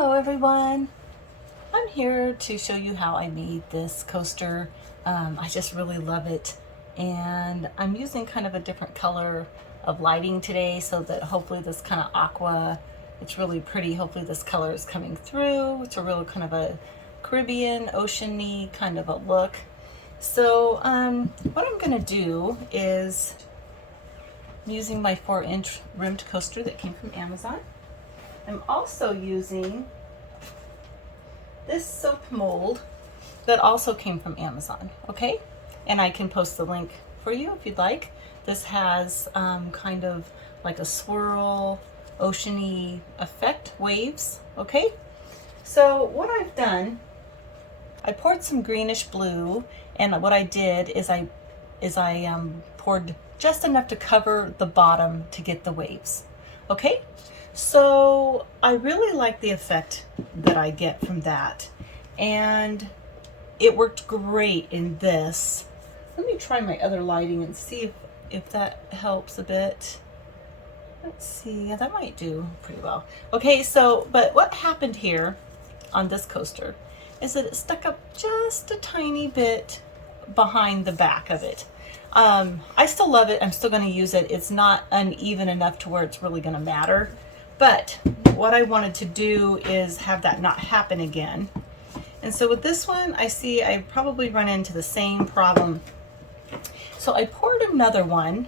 Hello everyone! I'm here to show you how I made this coaster. I just really love it, and I'm using kind of a different color of lighting today so that hopefully this kind of aqua, it's really pretty. Hopefully this color is coming through. It's a real kind of a Caribbean, ocean-y kind of a look. So what I'm going to do is using my 4-inch rimmed coaster that came from Amazon. I'm also using this soap mold that also came from Amazon, okay? And I can post the link for you if you'd like. This has kind of like a swirl, ocean-y effect, waves, okay? So what I've done, I poured some greenish blue, and what I did is I poured just enough to cover the bottom to get the waves, okay? So I really like the effect that I get from that, and it worked great in this. Let me try my other lighting and see if that helps a bit. Let's see, yeah, that might do pretty well. Okay, so, but what happened here on this coaster is that it stuck up just a tiny bit behind the back of it. I still love it. I'm still going to use it. It's not uneven enough to where it's really going to matter. But what I wanted to do is have that not happen again. And so with this one, I see I probably run into the same problem. So I poured another one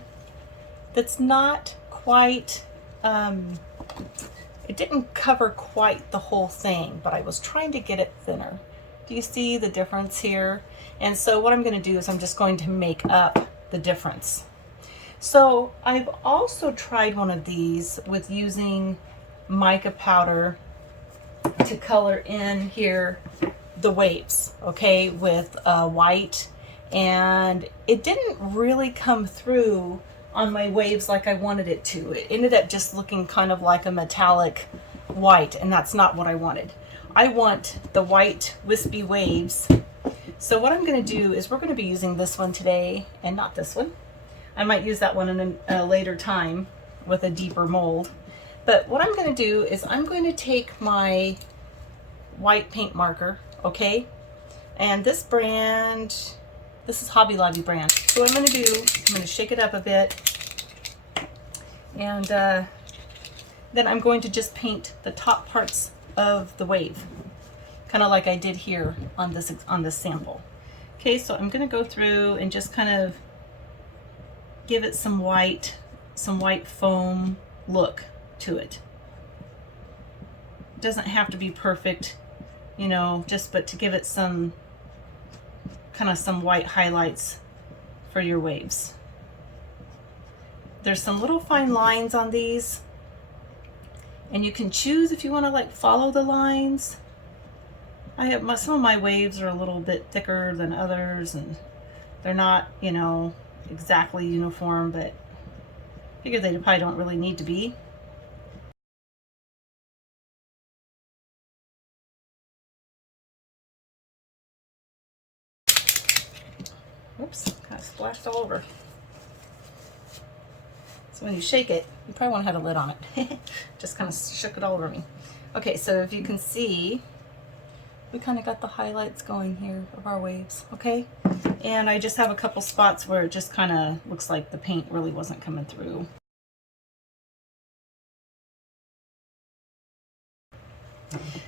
that's not quite, it didn't cover quite the whole thing, but I was trying to get it thinner. Do you see the difference here? And so what I'm going to do is I'm just going to make up the difference. So I've also tried one of these with using mica powder to color in here the waves, okay, with white, and it didn't really come through on my waves like I wanted it to. It ended up just looking kind of like a metallic white, and that's not what I wanted. I want the white wispy waves. So what I'm going to do is we're going to be using this one today and not this one. I might use that one in a later time with a deeper mold. But what I'm going to do is I'm going to take my white paint marker, okay? And this brand, this is Hobby Lobby brand. So what I'm going to do, I'm going to shake it up a bit. And then I'm going to just paint the top parts of the wave, kind of like I did here on this sample. Okay, so I'm going to go through and just kind of give it some white foam look to it. It doesn't have to be perfect, you know, but to give it some white highlights for your waves. There's some little fine lines on these, and you can choose if you want to like follow the lines. Some of my waves are a little bit thicker than others, and they're not, you know, exactly uniform, but I figure they probably don't really need to be. Oops, kind of splashed all over. So when you shake it, you probably won't have a lid on it. Just kind of shook it all over me. Okay, so if you can see, we kind of got the highlights going here of our waves, okay? And I just have a couple spots where it just kind of looks like the paint really wasn't coming through.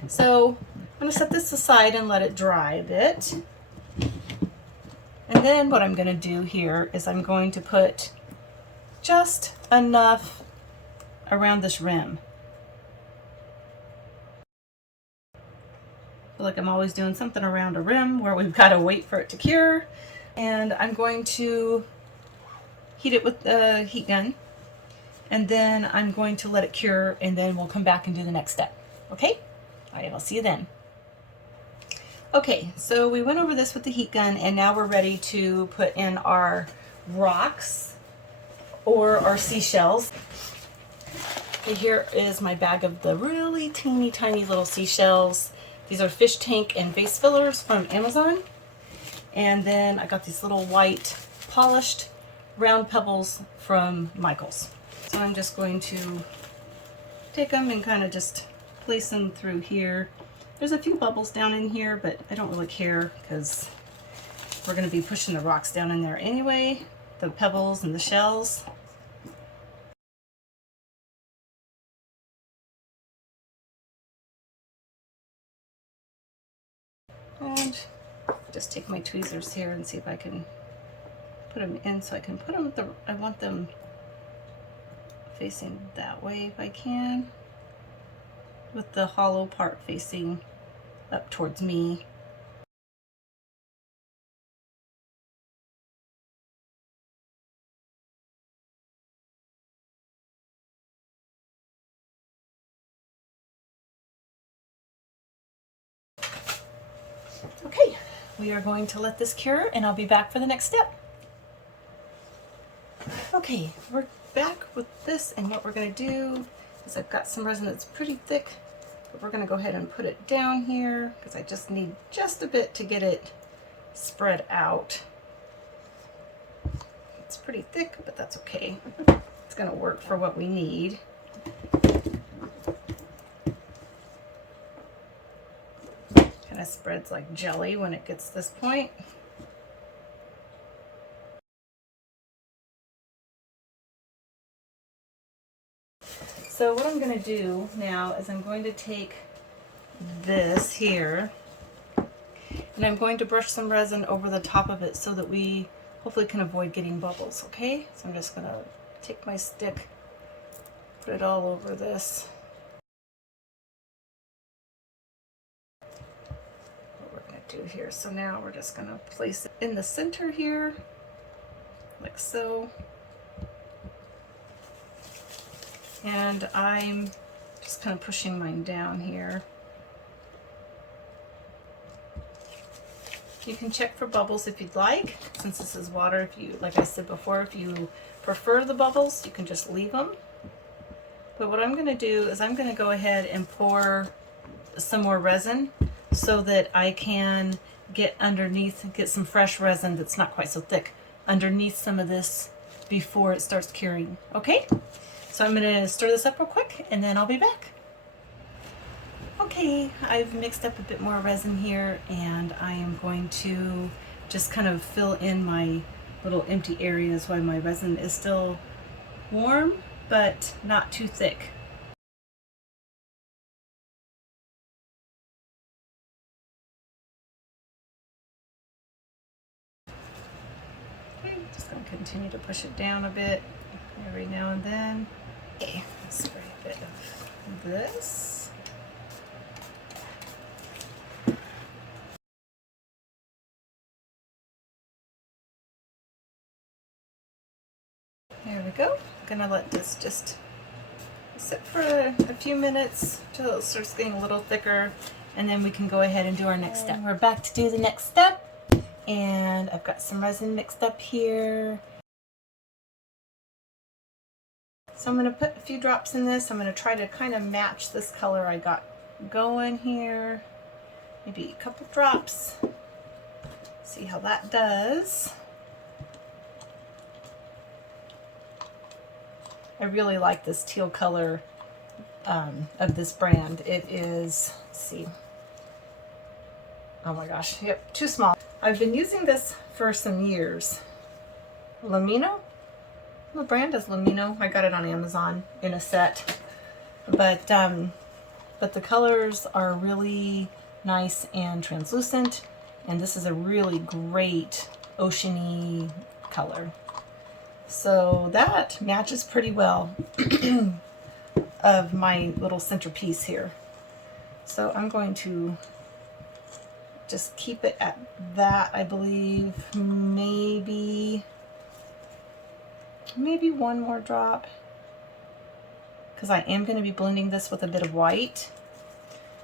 So I'm going to set this aside and let it dry a bit. And then what I'm going to do here is I'm going to put just enough around this rim. I feel like I'm always doing something around a rim where we've got to wait for it to cure. And I'm going to heat it with the heat gun, and then I'm going to let it cure, and then we'll come back and do the next step. Okay? All right, I'll see you then. Okay, so we went over this with the heat gun, and now we're ready to put in our rocks or our seashells. Okay, here is my bag of the really teeny tiny little seashells. These are fish tank and vase fillers from Amazon. And then I got these little white polished round pebbles from Michael's. So I'm just going to take them and kind of just place them through here. There's a few bubbles down in here, but I don't really care because we're going to be pushing the rocks down in there anyway, the pebbles and the shells. And just take my tweezers here and see if I can put them in so I can put them I want them facing that way if I can, with the hollow part facing up towards me. Okay, we are going to let this cure and I'll be back for the next step. Okay, we're back with this, and what we're going to do is I've got some resin that's pretty thick, but we're going to go ahead and put it down here because I just need just a bit to get it spread out. It's pretty thick, but that's okay. It's going to work for what we need. Kind of spreads like jelly when it gets this point. So what I'm going to do now is I'm going to take this here and I'm going to brush some resin over the top of it so that we hopefully can avoid getting bubbles, okay? So I'm just going to take my stick, put it all over this. What we're going to do here, so now we're just going to place it in the center here, like so. And I'm just kind of pushing mine down here. You can check for bubbles if you'd like, since this is water. If you, like I said before, if you prefer the bubbles, you can just leave them. But what I'm going to do is I'm going to go ahead and pour some more resin so that I can get underneath, get some fresh resin that's not quite so thick underneath some of this before it starts curing. Okay? So I'm going to stir this up real quick and then I'll be back. Okay, I've mixed up a bit more resin here and I am going to just kind of fill in my little empty areas while my resin is still warm but not too thick. Okay, just going to continue to push it down a bit every now and then. Okay, spray a bit of this. There we go. I'm gonna let this just sit for a few minutes till it starts getting a little thicker, and then we can go ahead and do our next step. We're back to do the next step, and I've got some resin mixed up here. So I'm going to put a few drops in this. I'm going to try to kind of match this color I got going here. Maybe a couple drops. See how that does. I really like this teal color of this brand. It is, let's see. Oh my gosh, yep, too small. I've been using this for some years. Lamino? The brand is Lamino. I got it on Amazon in a set. But the colors are really nice and translucent, and this is a really great oceany color. So that matches pretty well of my little centerpiece here. So I'm going to just keep it at that, I believe. Maybe one more drop, because I am going to be blending this with a bit of white,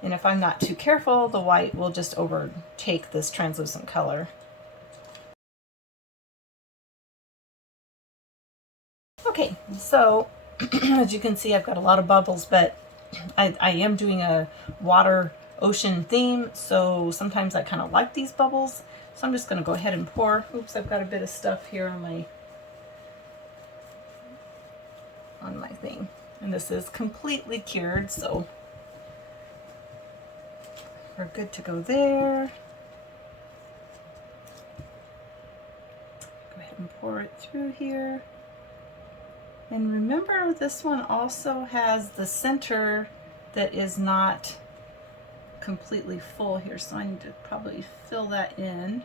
and if I'm not too careful, the white will just overtake this translucent color. Okay, so as you can see, I've got a lot of bubbles, but I am doing a water ocean theme, so sometimes I kind of like these bubbles. So I'm just going to go ahead and pour. Oops, I've got a bit of stuff here on my thing, and this is completely cured, so we're good to go there. Go ahead and pour it through here. And remember, this one also has the center that is not completely full here, so I need to probably fill that in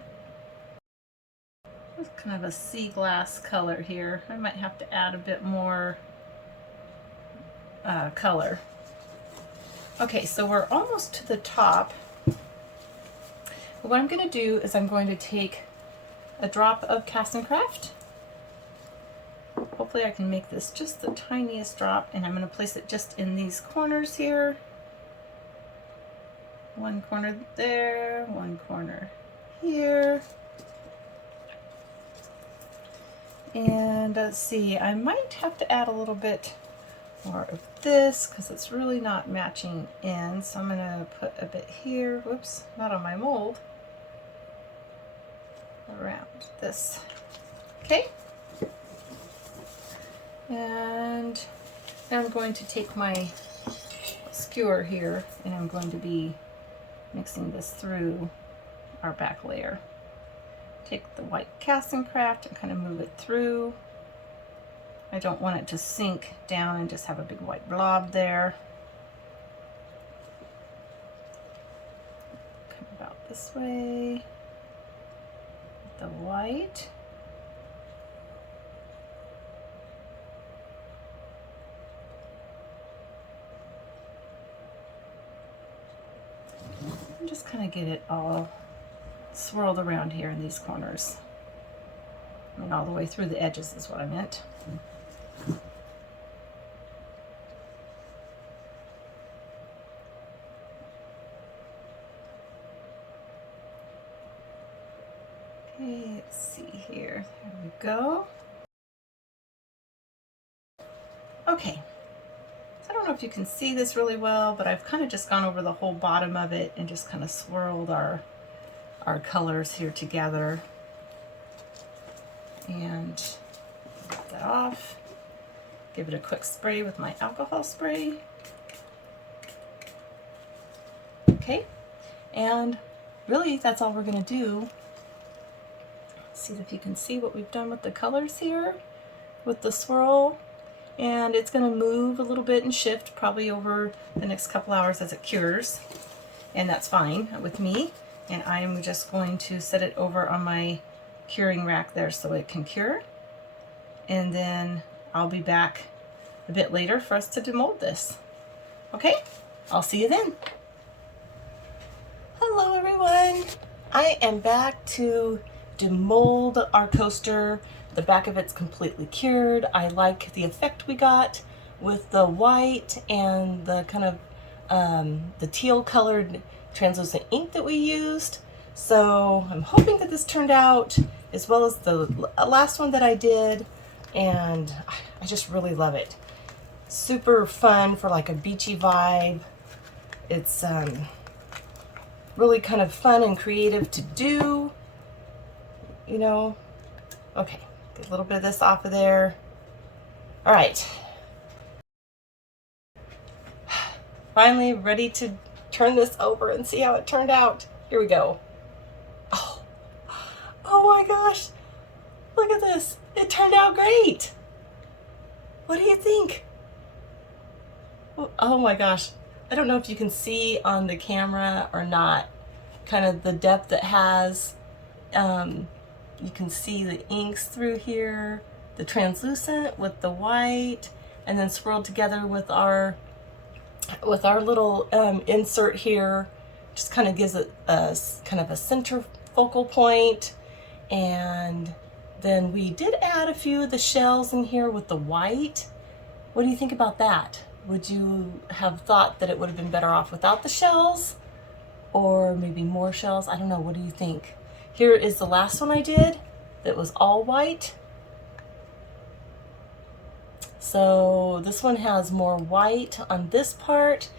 with kind of a sea glass color here. I might have to add a bit more color. Okay, so we're almost to the top. What I'm going to do is I'm going to take a drop of Cast and Craft. Hopefully I can make this just the tiniest drop, and I'm going to place it just in these corners here. One corner there, one corner here. And let's see, I might have to add a little bit more of this because it's really not matching in. So I'm going to put a bit here, whoops, not on my mold, around this. Okay. And now I'm going to take my skewer here and I'm going to be mixing this through our back layer. Take the white Cast and Craft and kind of move it through. I don't want it to sink down and just have a big white blob there. Come about this way with the white. And just kind of get it all swirled around here in these corners. I mean, all the way through the edges is what I meant. Okay, let's see here. There we go. Okay. So I don't know if you can see this really well, but I've kind of just gone over the whole bottom of it and just kind of swirled our colors here together. And get that off. Give it a quick spray with my alcohol spray. Okay, and really that's all we're going to do. See if you can see what we've done with the colors here with the swirl. And it's going to move a little bit and shift probably over the next couple hours as it cures. And that's fine with me. And I'm just going to set it over on my curing rack there so it can cure. And then I'll be back a bit later for us to demold this. Okay, I'll see you then. Hello everyone. I am back to demold our coaster. The back of it's completely cured. I like the effect we got with the white and the kind of the teal colored translucent ink that we used. So I'm hoping that this turned out as well as the last one that I did, and I just really love it. Super fun for like a beachy vibe. It's really kind of fun and creative to do, you know. Okay, get a little bit of this off of there. All right. Finally ready to turn this over and see how it turned out. Here we go. Oh my gosh, look at this. It turned out great. What do you think? Oh my gosh. I don't know if you can see on the camera or not, kind of the depth it has. You can see the inks through here, the translucent with the white, and then swirled together with our little insert here. Just kind of gives it a kind of a center focal point. And then we did add a few of the shells in here with the white. What do you think about that? Would you have thought that it would have been better off without the shells? Or maybe more shells? I don't know. What do you think? Here is the last one I did that was all white. So this one has more white on this part.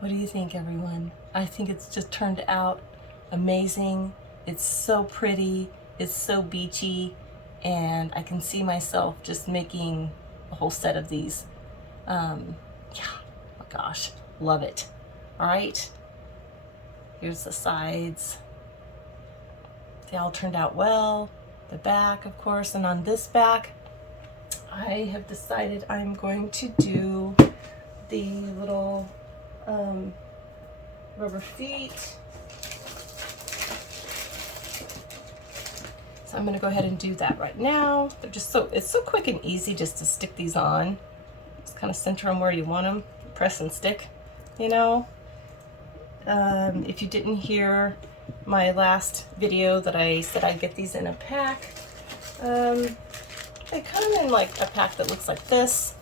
What do you think, everyone? I think it's just turned out amazing. It's so pretty, it's so beachy, and I can see myself just making a whole set of these Yeah, oh my gosh, love it. All right, here's the sides. They all turned out well. The back, of course, and on this back, I have decided I'm going to do the little rubber feet. So I'm going to go ahead and do that right now. They're just it's so quick and easy just to stick these on. Just kind of center them where you want them, press and stick, you know. If you didn't hear my last video that I said I'd get these in a pack, they come in like a pack that looks like this.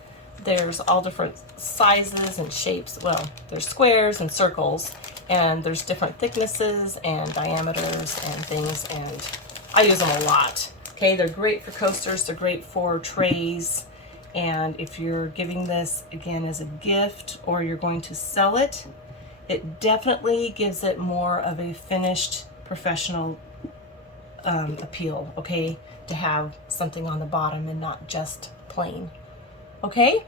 There's all different sizes and shapes. Well, there's squares and circles, and there's different thicknesses and diameters and things, and I use them a lot. Okay, they're great for coasters, they're great for trays, and if you're giving this again as a gift or you're going to sell it, it definitely gives it more of a finished professional appeal, okay, to have something on the bottom and not just plain. Okay,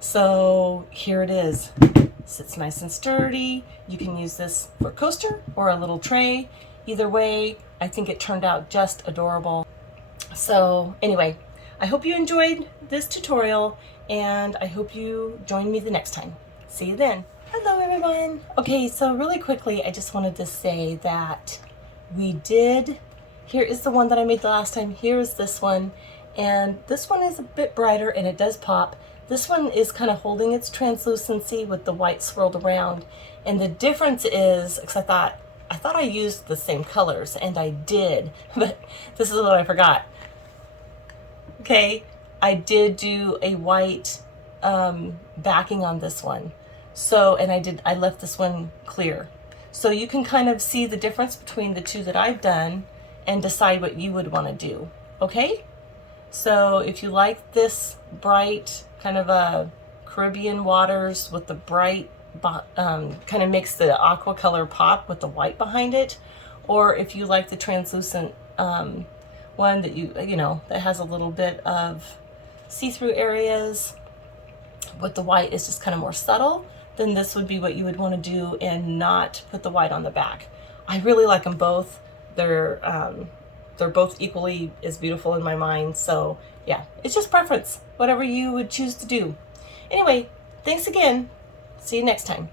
so here it is. Sits nice and sturdy. You can use this for a coaster or a little tray. Either way, I think it turned out just adorable. So anyway, I hope you enjoyed this tutorial, and I hope you join me the next time. See you then. Hello everyone. Okay, so really quickly, I just wanted to say that here is the one that I made the last time. Here is this one, and this one is a bit brighter and it does pop. This one is kind of holding its translucency with the white swirled around, and the difference is, because I thought I used the same colors, and I did, but this is what I forgot. Okay, I did do a white backing on this one. So, and I left this one clear. So you can kind of see the difference between the two that I've done and decide what you would want to do, okay? So if you like this bright, kind of a Caribbean waters with the bright, kind of makes the aqua color pop with the white behind it, or if you like the translucent one that you know, that has a little bit of see-through areas with the white is just kind of more subtle, then this would be what you would want to do and not put the white on the back. I really like them both. They're both equally as beautiful in my mind. So yeah, it's just preference, whatever you would choose to do. Anyway, thanks again. See you next time.